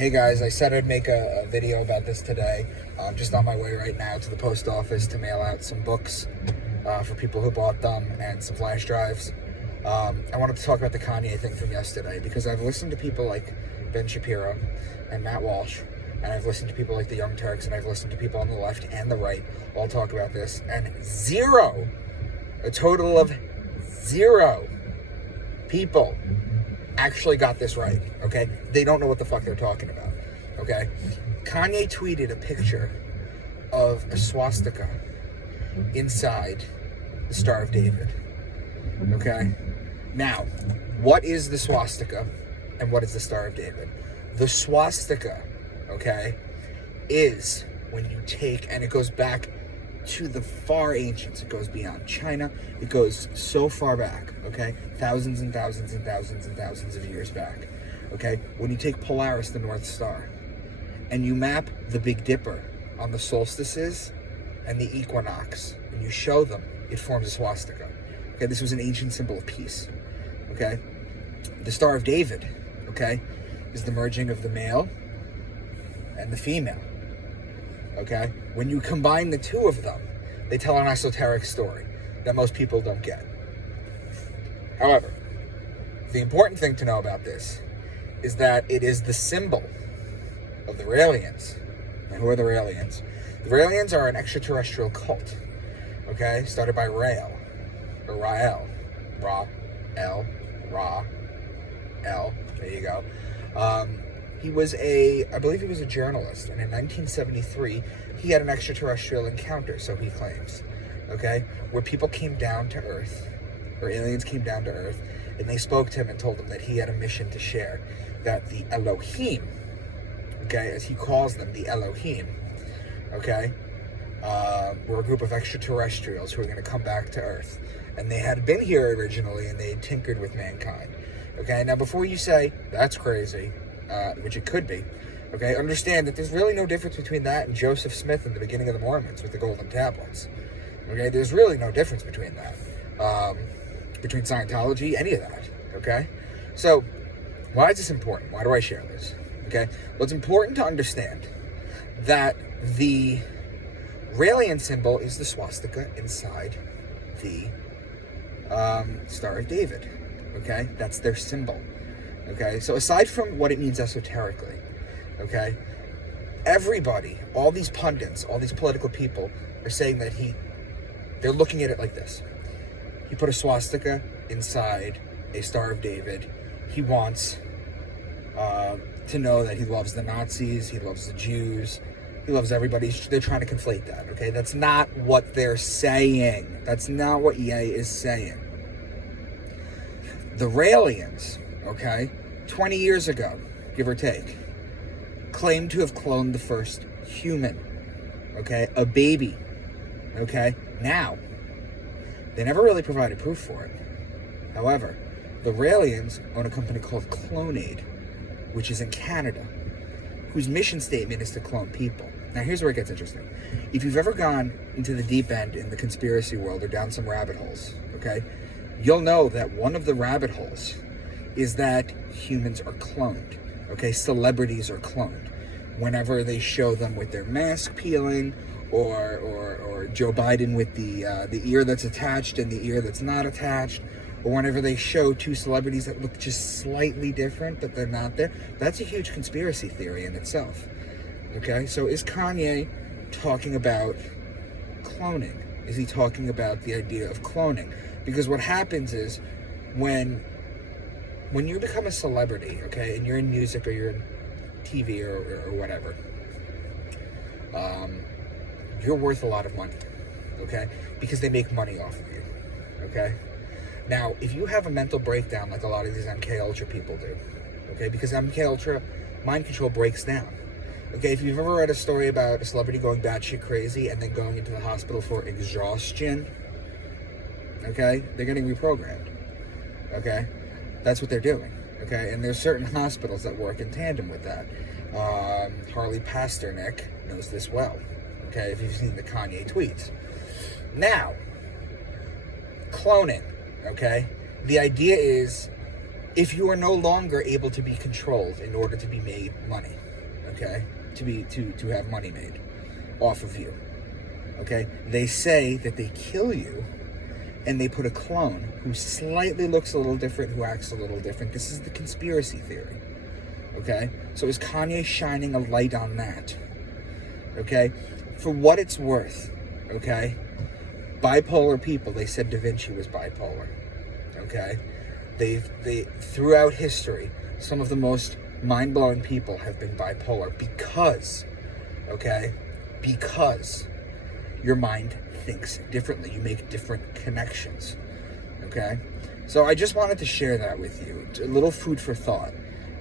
Hey guys, I said I'd make a video about this today. I'm just on my way right now to the post office to mail out some books for people who bought them and some flash drives. I wanted to talk about the Kanye thing from yesterday because I've listened to people like Ben Shapiro and Matt Walsh, and I've listened to people like the Young Turks, and I've listened to people on the left and the right all talk about this, and a total of zero people actually got this right, okay? They don't know what the fuck they're talking about, okay? Kanye tweeted a picture of a swastika inside the Star of David, okay? Now, what is the swastika and what is the Star of David? The swastika, okay, is when you take, and it goes back to the far ancients. It goes beyond China. It goes so far back, okay? Thousands and thousands and thousands and thousands of years back, okay? When you take Polaris, the North Star, and you map the Big Dipper on the solstices and the equinox, and you show them, it forms a swastika, okay? This was an ancient symbol of peace, okay? The Star of David, okay, is the merging of the male and the female. Okay? When you combine the two of them, they tell an esoteric story that most people don't get. However, the important thing to know about this is that it is the symbol of the Raelians. And who are the Raelians? The Raelians are an extraterrestrial cult, okay? Started by Rael, or Rael. Ra-El, there you go. I believe he was a journalist, and in 1973, he had an extraterrestrial encounter, so he claims, okay, where people came down to Earth, or aliens came down to Earth, and they spoke to him and told him that he had a mission to share, that the Elohim, okay, as he calls them, the Elohim, okay, were a group of extraterrestrials who were going to come back to Earth, and they had been here originally, and they had tinkered with mankind, okay. Now, before you say, that's crazy, which it could be, okay, understand that there's really no difference between that and Joseph Smith in the beginning of the Mormons with the golden tablets, okay? There's really no difference between that, between Scientology, any of that, okay? So, why is this important? Why do I share this, okay? Well, it's important to understand that the Raelian symbol is the swastika inside the Star of David, okay? That's their symbol. Okay, so aside from what it means esoterically, okay, everybody, all these pundits, all these political people are saying that they're looking at it like this. He put a swastika inside a Star of David. He wants to know that he loves the Nazis, he loves the Jews, he loves everybody. They're trying to conflate that, okay? That's not what they're saying. That's not what EA is saying. The Raelians, okay, 20 years ago, give or take, claimed to have cloned the first human, okay, a baby, okay. Now, they never really provided proof for it. However, the Raelians own a company called Clonaid, which is in Canada, whose mission statement is to clone people. Now, here's where it gets interesting. If you've ever gone into the deep end in the conspiracy world or down some rabbit holes, okay, you'll know that one of the rabbit holes is that humans are cloned, okay? Celebrities are cloned. Whenever they show them with their mask peeling, or Joe Biden with the ear that's attached and the ear that's not attached, or whenever they show two celebrities that look just slightly different, but they're not there, that's a huge conspiracy theory in itself, okay? So is Kanye talking about cloning? Is he talking about the idea of cloning? Because what happens is when you become a celebrity, okay, and you're in music or you're in TV or whatever, you're worth a lot of money, okay, because they make money off of you, okay? Now, if you have a mental breakdown like a lot of these MK Ultra people do, okay, because MK Ultra, mind control breaks down, okay? If you've ever read a story about a celebrity going batshit crazy and then going into the hospital for exhaustion, okay, they're getting reprogrammed, okay? That's what they're doing, okay? And there's certain hospitals that work in tandem with that. Harley Pasternak knows this well, okay, if you've seen the Kanye tweets. Now, cloning, okay? The idea is if you are no longer able to be controlled in order to be made money, okay, to have money made off of you, okay? They say that they kill you, and they put a clone who slightly looks a little different, who acts a little different. This is the conspiracy theory, okay? So is Kanye shining a light on that, okay? For what it's worth, okay? Bipolar people, they said Da Vinci was bipolar, okay? They throughout history, some of the most mind-blowing people have been bipolar because, okay, because your mind thinks differently. You make different connections, okay? So I just wanted to share that with you. A little food for thought,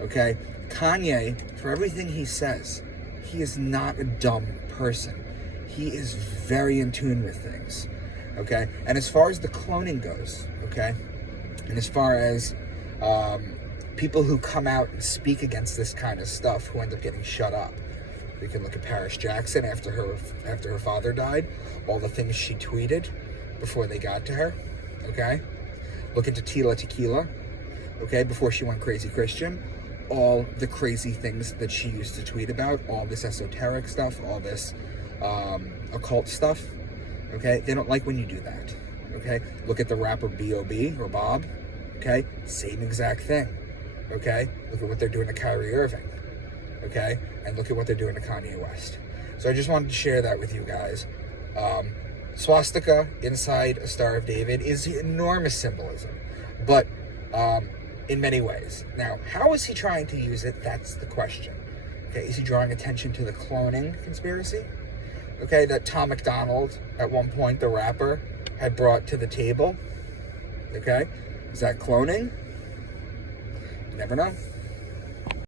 okay? Kanye, for everything he says, he is not a dumb person. He is very in tune with things, okay? And as far as the cloning goes, okay, and as far as people who come out and speak against this kind of stuff who end up getting shut up. We can look at Paris Jackson after her father died, all the things she tweeted before they got to her, okay? Look into Tila Tequila, okay, before she went crazy Christian. All the crazy things that she used to tweet about, all this esoteric stuff, all this occult stuff, okay? They don't like when you do that, okay? Look at the rapper B.O.B. or Bob, okay? Same exact thing, okay? Look at what they're doing to Kyrie Irving, okay? And look at what they're doing to Kanye West. So I just wanted to share that with you guys. Swastika inside a Star of David is enormous symbolism, but in many ways. Now, how is he trying to use it? That's the question. Okay, is he drawing attention to the cloning conspiracy? Okay, that Tom McDonald, at one point, the rapper, had brought to the table. Okay, is that cloning? You never know.